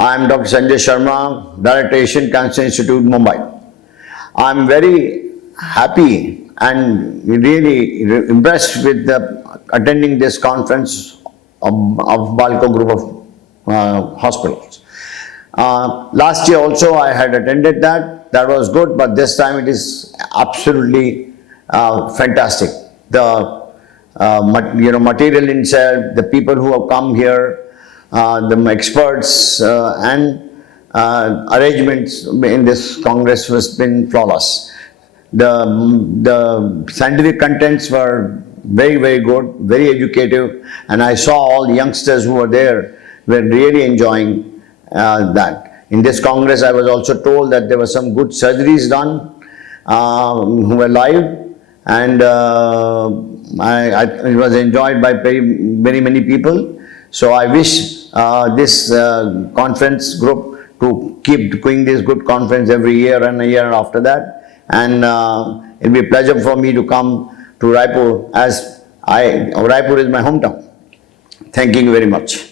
I am Dr. Sanjay Sharma, Director, Asian Cancer Institute, Mumbai. I am very happy and really impressed with attending this conference of Balco group of hospitals. Last year also I had attended that. That was good, but this time it is absolutely fantastic. The material inside, the people who have come here, the experts and arrangements in this Congress has been flawless. The scientific contents were very, very good, very educative, and I saw all the youngsters who were there were really enjoying that. In this Congress, I was also told that there were some good surgeries done who were live, and it was enjoyed by very many people. So I wish this conference group to keep doing this good conference every year and a year after that, and it will be a pleasure for me to come to Raipur, as Raipur is my hometown. Thank you very much.